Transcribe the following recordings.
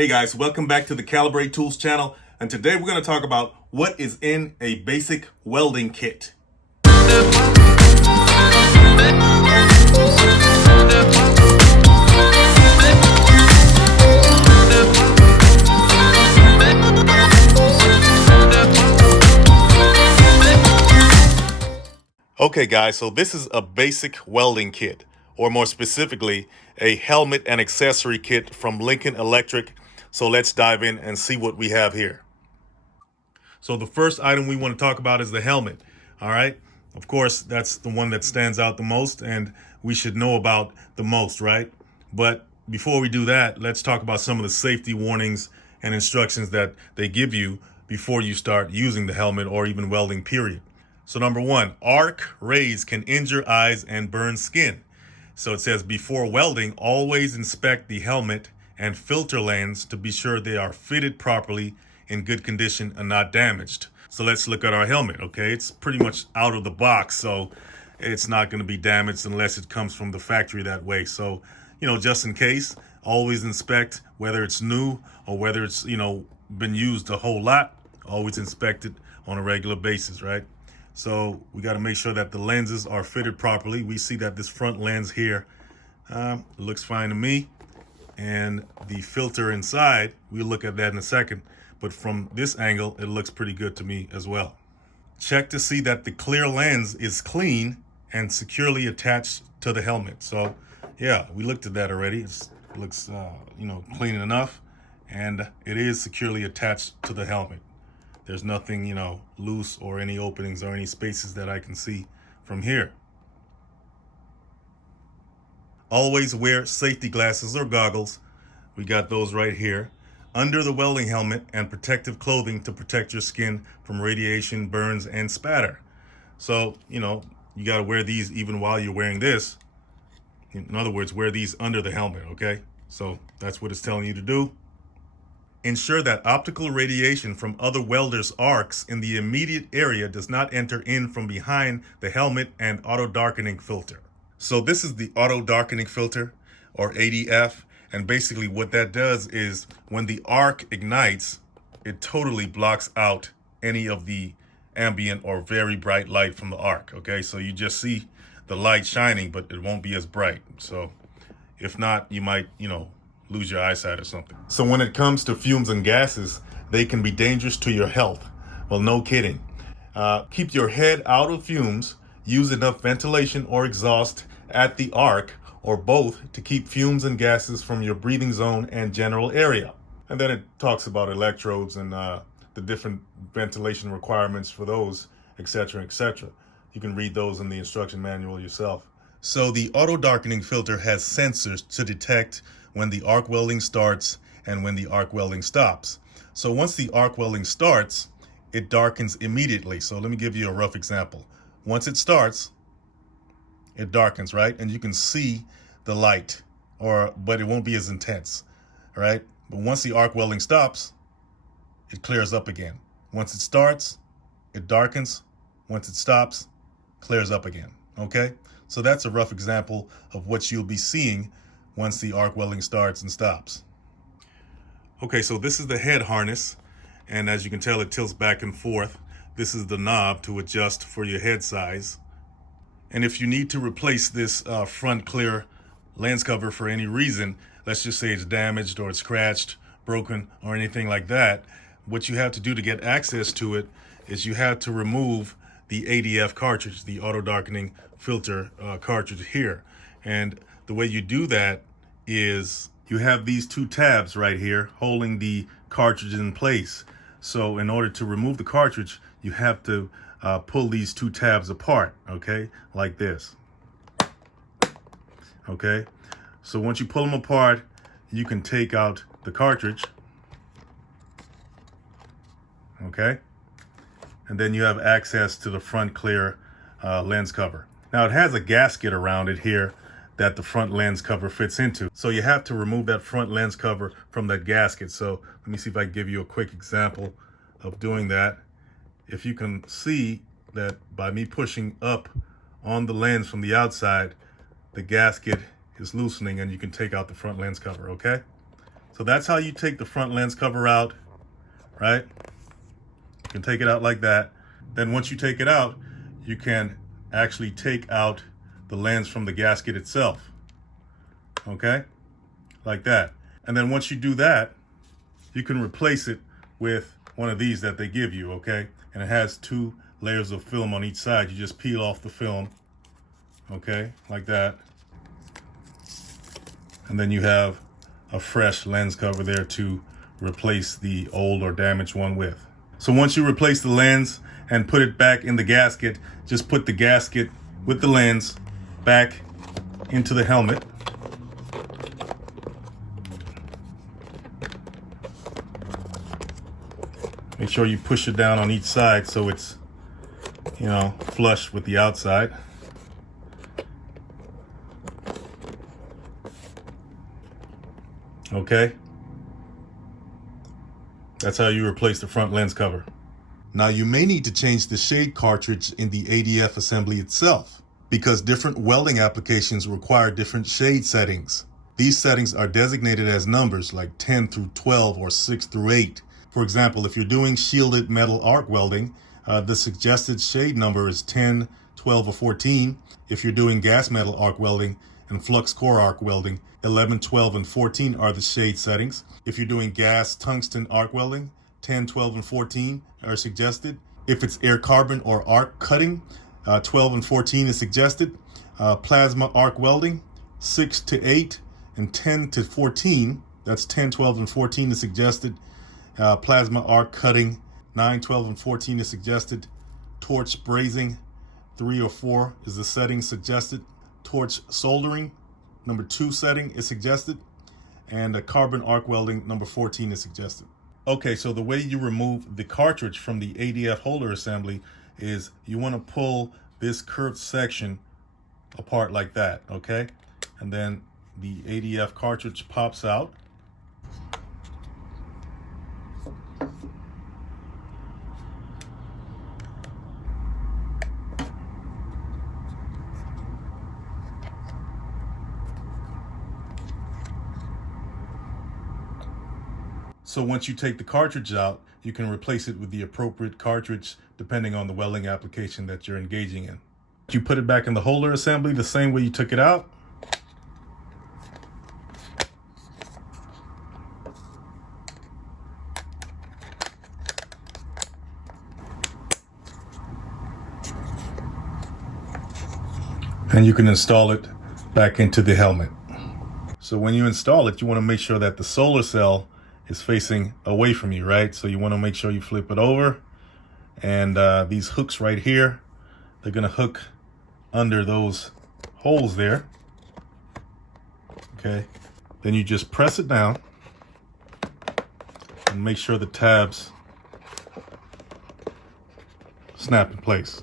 Hey guys, welcome back to the Calibrate Tools channel, and today we're going to talk about what is in a basic welding kit. Okay guys, so this is a basic welding kit, or more specifically, a helmet and accessory kit from Lincoln Electric. So let's dive in and see what we have here. So the first item we want to talk about is the helmet. All right. Of course, that's the one that stands out the most and we should know about the most, right? But before we do that, let's talk about some of the safety warnings and instructions that they give you before you start using the helmet or even welding, period. So number one, arc rays can injure eyes and burn skin. So it says before welding, always inspect the helmet and filter lens to be sure they are fitted properly, in good condition, and not damaged. So let's look at our helmet, okay? It's pretty much out of the box, so it's not going to be damaged unless it comes from the factory that way. So, just in case, always inspect whether it's new or whether it's, been used a whole lot. Always inspect it on a regular basis, right? So we got to make sure that the lenses are fitted properly. We see that this front lens here looks fine to me. And the filter inside, we'll look at that in a second. But from this angle, it looks pretty good to me as well. Check to see that the clear lens is clean and securely attached to the helmet. So yeah, we looked at that already. It looks, clean enough, and it is securely attached to the helmet. There's nothing, loose or any openings or any spaces that I can see from here. Always wear safety glasses or goggles. We got those right here under the welding helmet, and protective clothing to protect your skin from radiation, burns, and spatter. So, you got to wear these even while you're wearing this. In other words, wear these under the helmet, okay? So that's what it's telling you to do. Ensure that optical radiation from other welders' arcs in the immediate area does not enter in from behind the helmet and auto darkening filter. So this is the auto darkening filter, or ADF. And basically what that does is when the arc ignites, it totally blocks out any of the ambient or very bright light from the arc, okay? So you just see the light shining, but it won't be as bright. So if not, you might, lose your eyesight or something. So when it comes to fumes and gases, they can be dangerous to your health. Well, no kidding. Keep your head out of fumes. Use enough ventilation or exhaust at the arc, or both, to keep fumes and gases from your breathing zone and general area. And then it talks about electrodes and the different ventilation requirements for those, etc., etc. You can read those in the instruction manual yourself. So the auto darkening filter has sensors to detect when the arc welding starts and when the arc welding stops. So once the arc welding starts, it darkens immediately. So let me give you a rough example. Once it starts, it darkens, right? And you can see the light, but it won't be as intense, right? But once the arc welding stops, it clears up again. Once it starts, it darkens. Once it stops, clears up again, okay? So that's a rough example of what you'll be seeing once the arc welding starts and stops. Okay, so this is the head harness, and as you can tell, it tilts back and forth. This is the knob to adjust for your head size. And if you need to replace this front clear lens cover for any reason, let's just say it's damaged or it's scratched, broken, or anything like that, what you have to do to get access to it is you have to remove the ADF cartridge, the auto darkening filter cartridge here. And the way you do that is you have these two tabs right here holding the cartridge in place. So in order to remove the cartridge, you have to pull these two tabs apart, okay, like this. Okay, so once you pull them apart, you can take out the cartridge, okay, and then you have access to the front clear lens cover. Now it has a gasket around it here that the front lens cover fits into. So you have to remove that front lens cover from that gasket. So let me see if I can give you a quick example of doing that. If you can see that by me pushing up on the lens from the outside, the gasket is loosening and you can take out the front lens cover, okay? So So that's how you take the front lens cover out, right? You can take it out like that. Then once you take it out, you can actually take out the lens from the gasket itself, okay? Like that. And then once you do that, you can replace it with one of these that they give you, okay? And it has 2 layers of film on each side. You just peel off the film, okay, like that. And then you have a fresh lens cover there to replace the old or damaged one with. So once you replace the lens and put it back in the gasket, just put the gasket with the lens back into the helmet. Make sure you push it down on each side so it's, you know, flush with the outside. Okay. That's how you replace the front lens cover. Now you may need to change the shade cartridge in the ADF assembly itself, because different welding applications require different shade settings. These settings are designated as numbers like 10 through 12 or 6 through 8. For example, if you're doing shielded metal arc welding, the suggested shade number is 10, 12, or 14. If you're doing gas metal arc welding and flux core arc welding, 11, 12, and 14 are the shade settings. If you're doing gas tungsten arc welding, 10, 12, and 14 are suggested. If it's air carbon or arc cutting, 12 and 14 is suggested. Plasma arc welding, 6 to 8 and 10 to 14, that's 10, 12, and 14 is suggested. Plasma arc cutting, 9, 12, and 14 is suggested. Torch brazing, 3 or 4 is the setting suggested. Torch soldering, number 2 setting is suggested. And a carbon arc welding, number 14 is suggested. Okay, so the way you remove the cartridge from the ADF holder assembly is you want to pull this curved section apart like that, okay? And then the ADF cartridge pops out. So once you take the cartridge out, you can replace it with the appropriate cartridge depending on the welding application that you're engaging in. You put it back in the holder assembly the same way you took it out. And you can install it back into the helmet. So when you install it, you want to make sure that the solar cell is facing away from you, right? So you want to make sure you flip it over, and these hooks right here, they're going to hook under those holes there. Okay, then you just press it down and make sure the tabs snap in place.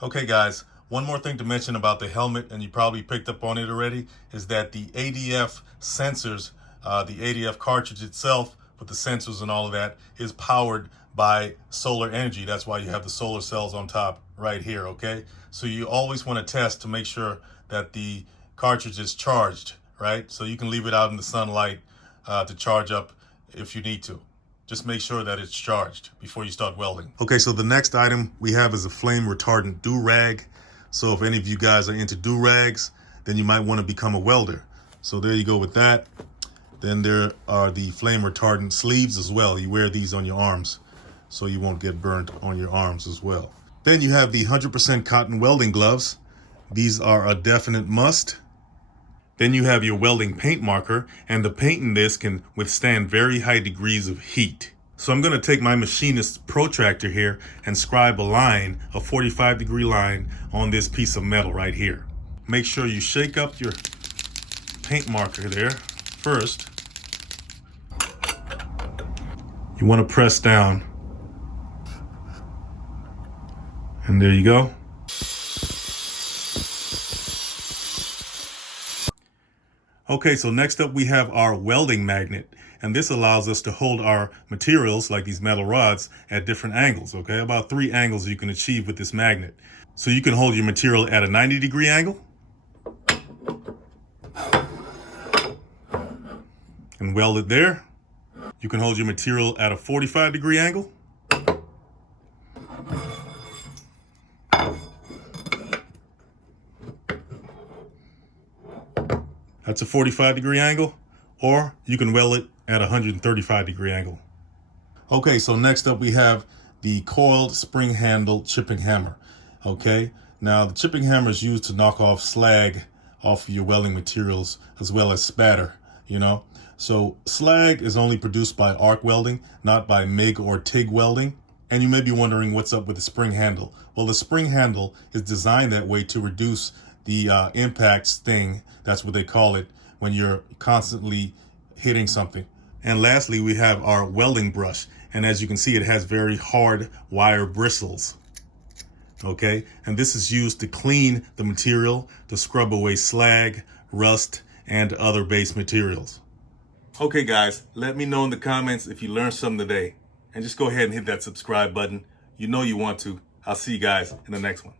Okay guys, one more thing to mention about the helmet, and you probably picked up on it already, is that the ADF sensors, the ADF cartridge itself with the sensors and all of that, is powered by solar energy. That's why you have the solar cells on top right here, okay? So you always want to test to make sure that the cartridge is charged, right? So you can leave it out in the sunlight to charge up if you need to. Just make sure that it's charged before you start welding. Okay, so the next item we have is a flame retardant do-rag. So if any of you guys are into do-rags, then you might want to become a welder. So there you go with that. Then there are the flame retardant sleeves as well. You wear these on your arms so you won't get burnt on your arms as well. Then you have the 100% cotton welding gloves. These are a definite must. Then you have your welding paint marker, and the paint in this can withstand very high degrees of heat. So I'm going to take my machinist's protractor here and scribe a line, a 45-degree line, on this piece of metal right here. Make sure you shake up your paint marker there first. You want to press down. And there you go. Okay, so next up we have our welding magnet, and this allows us to hold our materials, like these metal rods, at different angles, okay? About 3 angles you can achieve with this magnet. So you can hold your material at a 90-degree angle, and weld it there. You can hold your material at a 45-degree angle. That's a 45-degree angle, or you can weld it at a 135-degree angle. Okay, so next up we have the coiled spring handle chipping hammer. Okay, now the chipping hammer is used to knock off slag off of your welding materials as well as spatter, you know. So slag is only produced by arc welding, not by MIG or TIG welding. And you may be wondering what's up with the spring handle. Well, the spring handle is designed that way to reduce the impact sting. That's what they call it when you're constantly hitting something. And lastly, we have our welding brush. And as you can see, it has very hard wire bristles. Okay, and this is used to clean the material, to scrub away slag, rust, and other base materials. Okay guys, let me know in the comments if you learned something today. And just go ahead and hit that subscribe button. You know you want to. I'll see you guys in the next one.